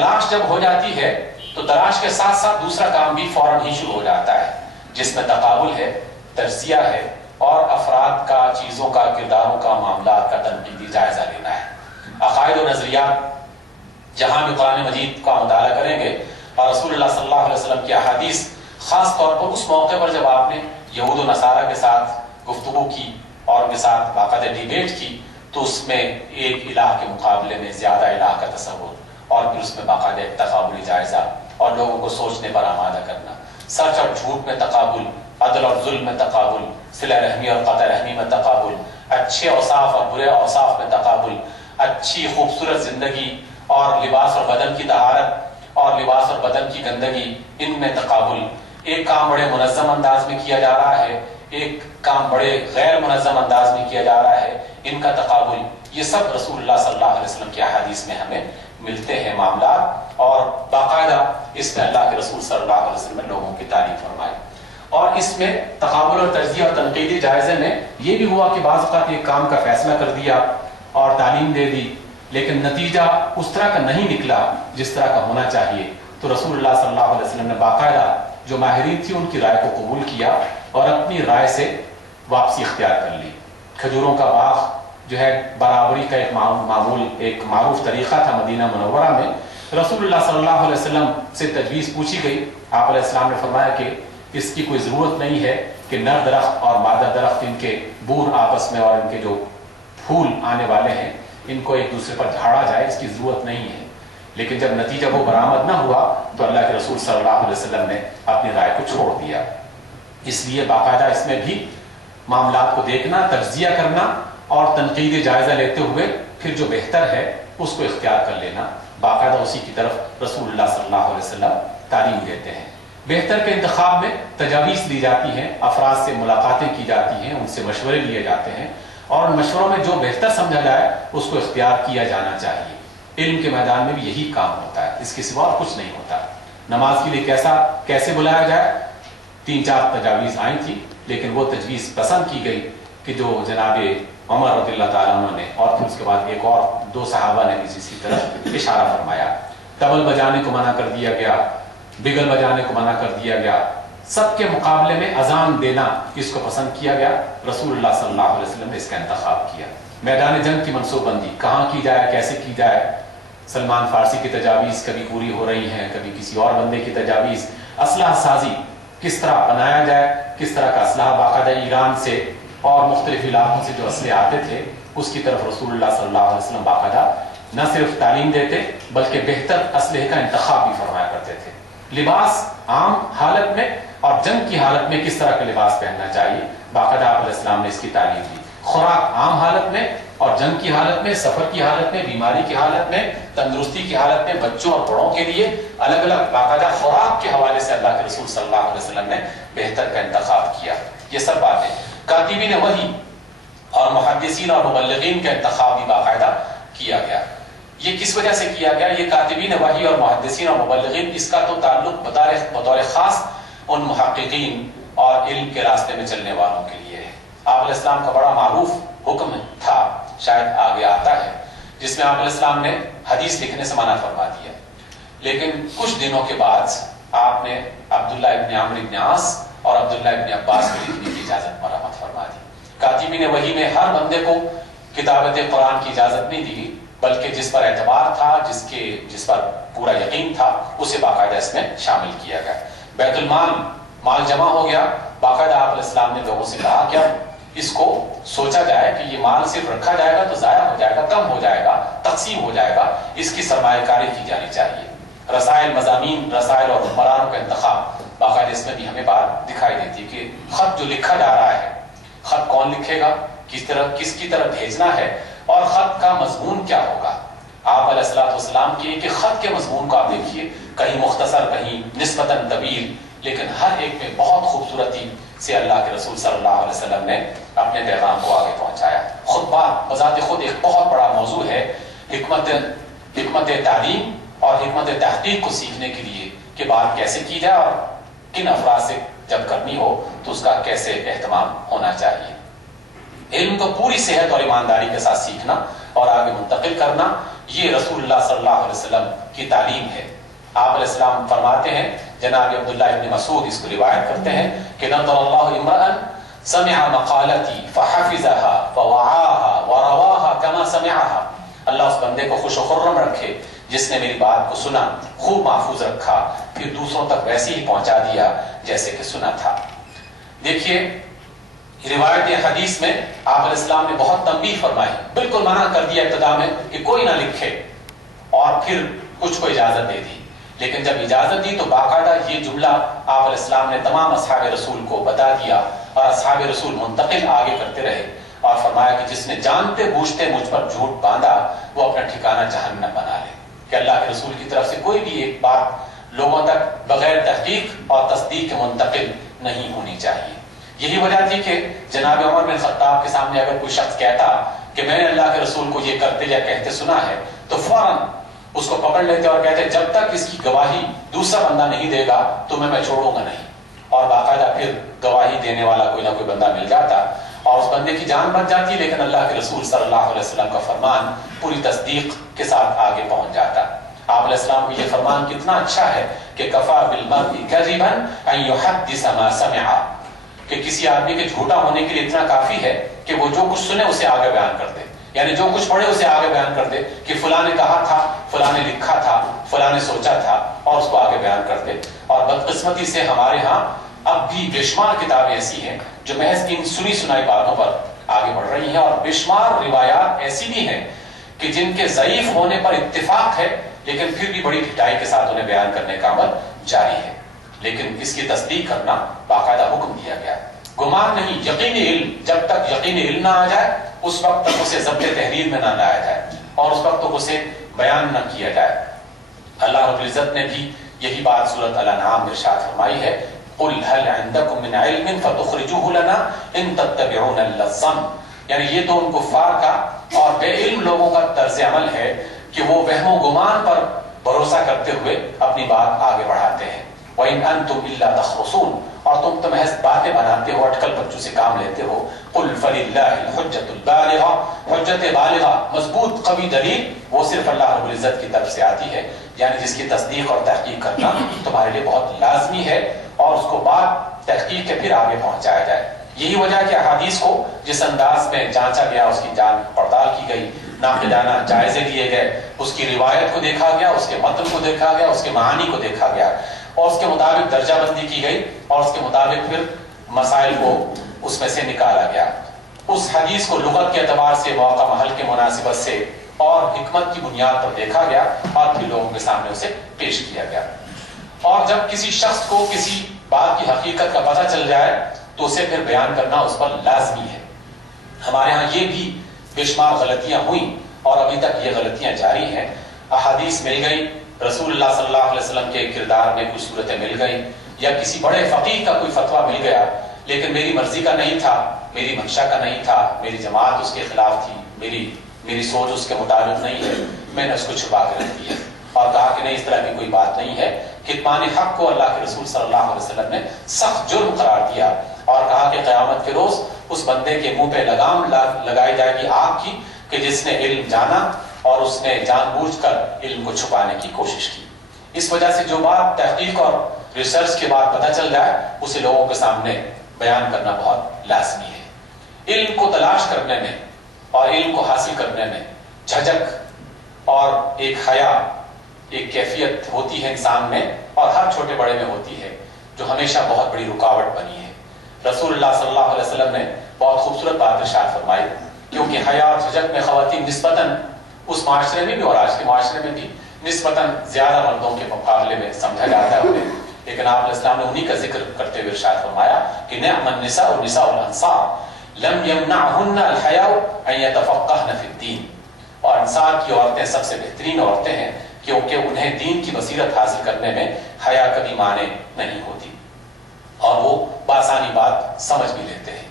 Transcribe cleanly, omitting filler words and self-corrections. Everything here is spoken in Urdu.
تلاش جب ہو جاتی ہے تو تلاش کے ساتھ ساتھ دوسرا کام بھی فوراً ہی شروع ہو جاتا ہے، جس میں تقابل ہے، تجزیہ ہے، اور افراد کا، چیزوں کا، کرداروں کا، معاملات کا تنقیدی جائزہ لینا ہے۔ عقائد و نظریات جہاں بھی قرآن مجید کا مطالعہ کریں گے اور رسول اللہ صلی اللہ علیہ وسلم کی احادیث، خاص طور پر اس موقع پر جب آپ نے یہود و نصارہ کے ساتھ گفتگو کی اور ان کے ساتھ باقاعدہ ڈیبیٹ کی، تو اس میں ایک الہ کے مقابلے میں زیادہ الہ کا تصور، اور پھر اس میں باقاعدہ ایک تقابلی جائزہ اور لوگوں کو سوچنے پر آمادہ کرنا، سچ اور جھوٹ میں تقابل، عدل اور ظلم میں تقابل، صلہ رحمی اور قطع رحمی میں تقابل، اچھے اوصاف اور برے اوصاف میں تقابل، اچھی خوبصورت زندگی اور لباس اور بدن کی طہارت اور لباس اور بدن کی گندگی، ان میں تقابل، ایک کام بڑے منظم انداز میں کیا جا رہا ہے، ایک کام بڑے غیر منظم انداز میں کیا جا رہا ہے، ان کا تقابل، یہ سب رسول اللہ صلی اللہ علیہ وسلم کی احادیث میں ہمیں ملتے ہیں معاملات، اور باقاعدہ اس میں اللہ کے رسول صلی اللہ علیہ وسلم نے لوگوں کی تعریف فرمائی۔ اور اس میں تقابل اور تجزیہ اور تنقیدی جائزے میں یہ بھی ہوا کہ بعض اوقات ایک کام کا فیصلہ کر دیا اور تعلیم دے دی، لیکن نتیجہ اس طرح کا نہیں نکلا جس طرح کا ہونا چاہیے، تو رسول اللہ صلی اللہ علیہ وسلم نے باقاعدہ جو ماہرین تھی ان کی رائے کو قبول کیا اور اپنی رائے سے واپسی اختیار کر لی۔ کھجوروں کا باغ جو ہے برابری کا ایک معمول، ایک معروف طریقہ تھا مدینہ منورہ میں۔ رسول اللہ صلی اللہ علیہ وسلم سے تجویز پوچھی گئی، آپ علیہ السلام نے فرمایا کہ اس کی کوئی ضرورت نہیں ہے کہ نر درخت اور مادہ درخت ان کے بور آپس میں اور ان کے جو پھول آنے والے ہیں ان کو ایک دوسرے پر جھاڑا جائے، اس کی ضرورت نہیں ہے۔ لیکن جب نتیجہ وہ برآمد نہ ہوا تو اللہ کے رسول صلی اللہ علیہ وسلم نے اپنی رائے کو چھوڑ دیا۔ اس لیے باقاعدہ اس میں بھی معاملات کو دیکھنا، تجزیہ کرنا اور تنقیدی جائزہ لیتے ہوئے پھر جو بہتر ہے اس کو اختیار کر لینا، باقاعدہ اسی کی طرف رسول اللہ صلی اللہ علیہ وسلم تعلیم دیتے ہیں۔ بہتر کے انتخاب میں تجاویز دی جاتی ہیں، افراد سے ملاقاتیں کی جاتی ہیں، ان سے مشورے لیے جاتے ہیں، اور ان مشوروں میں جو بہتر سمجھا جائے اس کو اختیار کیا جانا چاہیے۔ علم کے میدان میں بھی یہی کام ہوتا ہے، اس کے سوا اور کچھ نہیں ہوتا۔ نماز کے لیے کیسے بلایا جائے، 3-4 تجاویز آئی تھی، لیکن وہ تجویز پسند کی گئی کہ جو جناب عمر رضی اللہ تعالیٰ عنہ نے اور پھر اس کے بعد ایک اور 2 صحابہ نے بھی اسی طرف اشارہ فرمایا۔ طبل بجانے کو منع کر دیا گیا، بگل بجانے کو منع کر دیا گیا، سب کے مقابلے میں اذان دینا اس کو پسند کیا گیا۔ رسول اللہ صلی اللہ علیہ وسلم نے اس کا انتخاب کیا۔ میدان جنگ کی منصوبہ بندی کہاں کی جائے، کیسے کی جائے، سلمان فارسی کی تجاویز کبھی پوری ہو رہی ہیں، کبھی کسی اور بندے کی تجاویز، اسلحہ سازی کس طرح بنایا جائے، کس طرح کا اسلحہ، باقاعدہ ایران سے اور مختلف علاقوں سے جو اسلحے آتے تھے اس کی طرف رسول اللہ صلی اللہ علیہ وسلم باقاعدہ نہ صرف تعلیم دیتے بلکہ بہتر اسلحے کا انتخاب بھی فرمایا کرتے تھے۔ لباس عام حالت میں اور جنگ کی حالت میں کس طرح کا لباس پہننا چاہیے، باقاعدہ آپ علیہ السلام نے اس کی تعلیم دی۔ خوراک عام حالت میں اور جنگ کی حالت میں، سفر کی حالت میں، بیماری کی حالت میں، تندرستی کی حالت میں، بچوں اور بڑوں کے لیے الگ الگ باقاعدہ خوراک کے حوالے سے اللہ کے رسول صلی اللہ علیہ وسلم نے بہتر کا انتخاب کیا۔ یہ سب باتیں کاتبین وحی اور محدثین اور مبلغین کا انتخاب بھی باقاعدہ کیا گیا۔ یہ کس وجہ سے کیا گیا؟ یہ کاتبین وحی اور محدثین اور مبلغین، اس کا تو تعلق بطور خاص ان محققین اور علم کے راستے میں چلنے والوں کے لیے ہے۔ آپ علیہ السلام کا بڑا معروف حکم تھا، شاید آگے آتا ہے، جس میں آپ علیہ السلام نے حدیث لکھنے سے منع فرما دیا، لیکن کچھ دنوں کے بعد آپ نے عبداللہ ابن عمرو ابن عاص اور عبداللہ ابن عباس کو لکھنے کی اجازت مرمت فرما دی۔ کاتبین وحی میں ہر بندے کو کتابت قرآن کی اجازت نہیں دی، بلکہ جس پر اعتبار تھا، جس پر پورا یقین تھا، اسے باقاعدہ اس میں شامل کیا گیا۔ بیت المال مال جمع ہو گیا، باقاعدہ آپ علیہ السلام نے لوگوں سے کہا کہ اس کو سوچا جائے کہ یہ مال صرف رکھا جائے گا تو ضائع ہو جائے گا، کم ہو جائے گا، تقسیم ہو جائے گا، اس کی سرمایہ کاری کی جانی چاہیے۔ رسائل، مضامین، رسائل اور حکمرانوں کا انتخاب، باقاعدہ اس میں بھی ہمیں بات دکھائی دیتی کہ خط جو لکھا جا رہا ہے، خط کون لکھے گا، کس کی طرف بھیجنا ہے، اور خط کا مضمون کیا ہوگا۔ آپ علیہ السلام کی کہ خط کے مضمون کو آپ دیکھیے، کہیں مختصر، کہیں نسبتاً طویل، لیکن ہر ایک میں بہت خوبصورتی سے اللہ کے رسول صلی اللہ علیہ وسلم نے اپنے پیغام کو آگے پہنچایا۔ خطبہ بذات خود ایک بہت بڑا موضوع ہے، حکمت تعلیم اور حکمت تحقیق کو سیکھنے کے لیے کہ بات کیسے کی جائے اور کن افراد سے جب کرنی ہو تو اس کا کیسے اہتمام ہونا چاہیے۔ علم کو پوری صحت اور ایمانداری کے ساتھ سیکھنا اور آگے منتقل کرنا، یہ رسول اللہ صلی اللہ علیہ وسلم کی تعلیم ہے۔ آپ علیہ السلام فرماتے ہیں، جناب عبداللہ ابن مسعود اس کو روایت کرتے ہیں کہ نظر اللہ امرأ سمع مقالتی فحفظها فوعاها ورواها كما سمعها، اللہ اس بندے کو خوش و خرم رکھے جس نے میری بات کو سنا، خوب محفوظ رکھا، پھر دوسروں تک ویسے ہی پہنچا دیا جیسے کہ سنا تھا۔ دیکھیے روایت حدیث میں آپ علیہ السلام نے بہت تنبیہ فرمائی، بالکل منع کر دیا ابتدا میں کہ کوئی نہ لکھے، اور پھر کچھ کو اجازت دے دی، لیکن جب اجازت دی تو باقاعدہ یہ جملہ آپ علیہ السلام نے تمام اصحاب رسول کو بتا دیا، اور اصحاب رسول منتقل آگے کرتے رہے، اور فرمایا کہ جس نے جانتے بوجھتے مجھ پر جھوٹ باندھا وہ اپنا ٹھکانہ جہنم بنا لے، کہ اللہ کے رسول کی طرف سے کوئی بھی ایک بات لوگوں تک بغیر تحقیق اور تصدیق کے منتقل نہیں ہونی چاہیے۔ یہی وجہ تھی کہ جناب عمر بن خطاب کے سامنے اگر کوئی شخص کہتا کہ میں نے اللہ کے رسول کو یہ کرتے یا کہتے سنا ہے، تو فوراً اس کو پکڑ لیتے اور کہتے جب تک اس کی گواہی دوسرا بندہ نہیں دے گا تمہیں میں چھوڑوں گا نہیں، اور باقاعدہ پھر گواہی دینے والا کوئی نہ کوئی بندہ مل جاتا اور اس بندے کی جان بچ جاتی، لیکن اللہ کے رسول صلی اللہ علیہ وسلم کا فرمان پوری تصدیق کے ساتھ آگے پہنچ جاتا۔ آپ علیہ السلام کو یہ فرمان کتنا اچھا ہے کہ کفا بالمرء کذبا ان یحدث ما سمع، کہ کسی آدمی کے جھوٹا ہونے کے لیے اتنا کافی ہے کہ وہ جو کچھ سنے اسے آگے بیان کر دے، یعنی جو کچھ پڑھے اسے آگے بیان کر دے کہ فلاں نے کہا تھا، فلاں نے لکھا تھا، فلاں نے سوچا تھا، اور اس کو آگے بیان کر دے۔ اور بدقسمتی سے ہمارے ہاں اب بھی بے شمار کتابیں ایسی ہیں جو محض ان سنی سنائی باتوں پر آگے بڑھ رہی ہیں، اور بے شمار روایات ایسی بھی ہیں کہ جن کے ضعیف ہونے پر اتفاق ہے، لیکن پھر بھی بڑی ڈھٹائی کے ساتھ انہیں بیان کرنے کا عمل جاری ہے، لیکن اس کی تصدیق کرنا باقاعدہ حکم دیا گیا۔ گمان نہیں، یقینی علم، جب تک یقینی علم نہ آ جائے اس وقت تک اسے ضبط تحریر میں نہ لایا جائے، اور اس وقت تک اسے بیان نہ کیا جائے۔ اللہ رب العزت نے بھی یہی بات سورۃ الانعام میں ارشاد فرمائی ہے، قل هل عندكم من علم فتخرجوه لنا ان تتبعون الا الظن، یعنی یہ تو ان کفار کا اور بے علم لوگوں کا طرز عمل ہے کہ وہ وہم و گمان پر بھروسہ کرتے ہوئے اپنی بات آگے بڑھاتے ہیں۔ وَإِنْ أَنْتُمْ إِلَّا تَخْرُصُونَ، اور تم تو محض باتیں بناتے ہو، اٹکل بچوں سے کام لیتے ہو۔ قُلْ فَلِلَّهِ الْحُجَّةُ الْبَالِغَةُ، حجت بالغہ، مضبوط قوی دلیل وہ صرف اللہ رب العزت کی طرف سے آتی ہے، یعنی جس کی تصدیق اور تحقیق کرنا تمہارے لیے بہت لازمی ہے، اور اس کو بعد تحقیق کے پھر آگے پہنچایا جائے۔ یہی وجہ کہ احادیث کو جس انداز میں جانچا گیا، اس کی جانچ پڑتال کی گئی، ناقدانہ جائزے لیے گئے، اس کی روایت کو دیکھا گیا، اس کے متن کو دیکھا گیا، اس کے معانی کو دیکھا گیا، اور اس کے مطابق درجہ بندی کی گئی، اور اس کے مطابق پھر مسائل کو اس میں سے نکالا گیا۔ اس حدیث کو لغت کے اعتبار سے، موقع محل کے مناسبت سے اور حکمت کی بنیاد پر دیکھا گیا، اور پھر لوگوں کے سامنے اسے پیش کیا گیا۔ اور جب کسی شخص کو کسی بات کی حقیقت کا پتہ چل جائے تو اسے پھر بیان کرنا اس پر لازمی ہے۔ ہمارے ہاں یہ بھی بے شمار غلطیاں ہوئیں، اور ابھی تک یہ غلطیاں جاری ہیں۔ احادیث مل گئی، رسول اللہ صلی اللہ علیہ وسلم کے کردار میں کچھ صورتیں مل گئیں، یا کسی بڑے فقیہ کا کوئی فتویٰ مل گیا، لیکن میری مرضی کا نہیں تھا، میری منشا کا نہیں تھا، میری جماعت اس کے خلاف تھی، میری سوچ اس کے مطابق نہیں ہے، میں نے اس کو چھپا کے رکھ دیا اور کہا کہ نہیں، اس طرح کی کوئی بات نہیں ہے۔ کتمان حق کو اللہ کے رسول صلی اللہ علیہ وسلم نے سخت جرم قرار دیا، اور کہا کہ قیامت کے روز اس بندے کے منہ پہ لگام لگائی جائے گی آگ کی، کہ جس نے علم جانا اور اس نے جان بوجھ کر علم کو چھپانے کی کوشش کی۔ اس وجہ سے جو بات تحقیق اور ریسرچ کے بعد پتہ چل جائے اسے لوگوں کے سامنے بیان کرنا بہت لازمی ہے۔ علم کو تلاش کرنے میں اور علم کو حاصل کرنے میں جھجک اور ایک حیا، ایک کیفیت ہوتی ہے انسان میں، اور ہر چھوٹے بڑے میں ہوتی ہے، جو ہمیشہ بہت بڑی رکاوٹ بنی ہے۔ رسول اللہ صلی اللہ علیہ وسلم نے بہت خوبصورت بات ارشاد فرمائی، کیونکہ حیا اور جھجک میں خواتین نسبتاً اس معاشرے میں بھی اور آج کے معاشرے میں بھی نسبتاً زیادہ مردوں کے مقابلے میں سمجھا جاتا ہے انہیں، لیکن آپ علیہ السلام نے انہی کا ذکر کرتے ہوئے ارشاد فرمایا کہ نعم النساء نساء الانصار لم يمنعهن الحیاء ان يتفقهن فی الدین، اور انصار کی عورتیں سب سے بہترین عورتیں ہیں کیونکہ انہیں دین کی بصیرت حاصل کرنے میں حیا کبھی مانے نہیں ہوتی، اور وہ بآسانی بات سمجھ بھی لیتے ہیں۔